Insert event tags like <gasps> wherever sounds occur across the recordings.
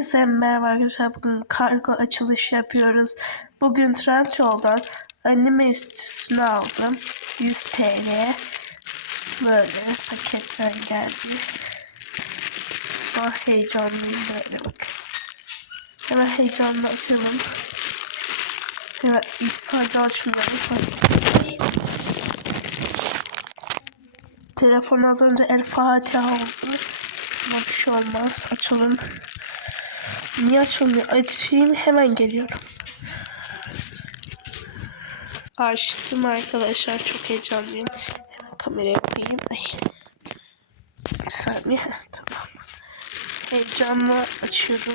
Herkese merhaba arkadaşlar. Bugün kargo açılış yapıyoruz. Bugün Trendyol'dan anime üstüsünü aldım. 100 TL. Böyle paketler geldi. Ah heyecanlıyım böyle bak. Hemen heyecanla açalım. Hemen sayede açmıyorum. Telefon az önce El Fatiha oldu. Ama bir şey olmaz. Açalım. Niye açılmıyor? Açayım hemen geliyorum. Açtım arkadaşlar. Çok heyecanlıyım. Hemen kameraya koyayım. Ay. Bir saniye. <laughs> Tamam. Heyecanla açıyorum.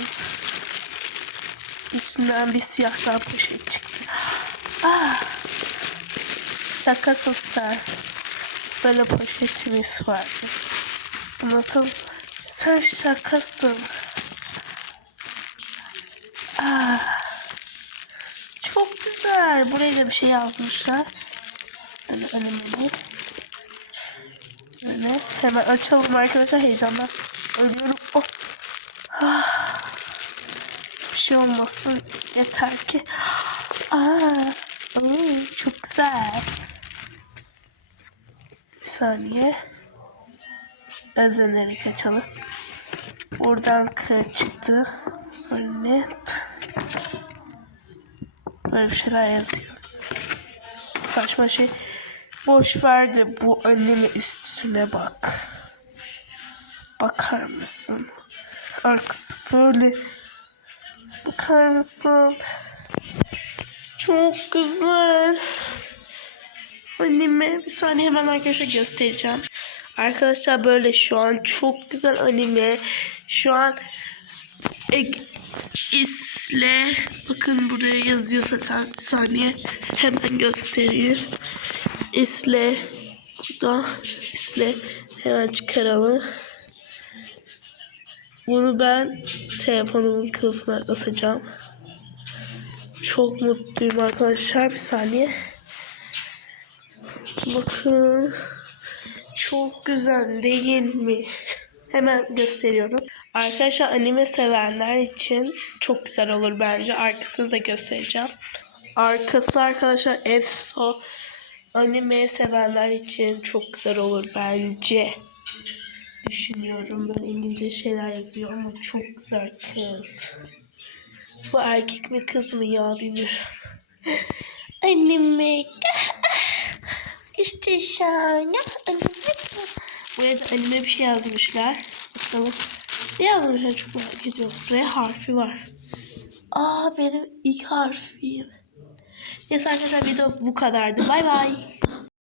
İçinden bir siyah daha poşet çıktı. <gasps> Ah. Şakasız sen. Böyle poşetimiz vardı. Anlatım. Sen şakasın. Çok güzel. Buraya da bir şey yazmışlar. Böyle önemli bu. Böyle hemen açalım arkadaşlar heyecanla. Ölüyorum. Oh. Ah. Bir şey olmasın. Yeter ki. Aa, oo, çok güzel. Bir saniye. Özenerek açalım. Buradan çıktı. Böyle Böyle bir şeyler yazıyor. Saçma şey. Boş ver de bu annemin üstüne bak. Bakar mısın? Arkası böyle. Bakar mısın? Çok güzel. Anime. Bir saniye hemen arkadaşlar göstereceğim. Arkadaşlar böyle şu an çok güzel anime. Şu an Eg isle bakın buraya yazıyor zaten bir saniye hemen göstereyim. İsle da isle hemen çıkaralım. Bunu ben telefonumun kılıfına asacağım. Çok mutluyum arkadaşlar bir saniye. Bakın. Çok güzel değil mi? Hemen gösteriyorum. Arkadaşlar anime sevenler için çok güzel olur bence. Arkasını da göstereceğim. Arkası arkadaşlar EFSO anime sevenler için çok güzel olur bence. Düşünüyorum böyle İngilizce şeyler yazıyor ama çok güzel kız. Bu erkek mi kız mı ya bilmiyorum. <laughs> Anime. <laughs> İşte şahane anime. Buraya da anime bir şey yazmışlar. Bakalım. Ne yazmışlar çok merak ediyorum. R harfi var. Aa benim ilk harfim. Neyse arkadaşlar video bu kadardı. Bay bay.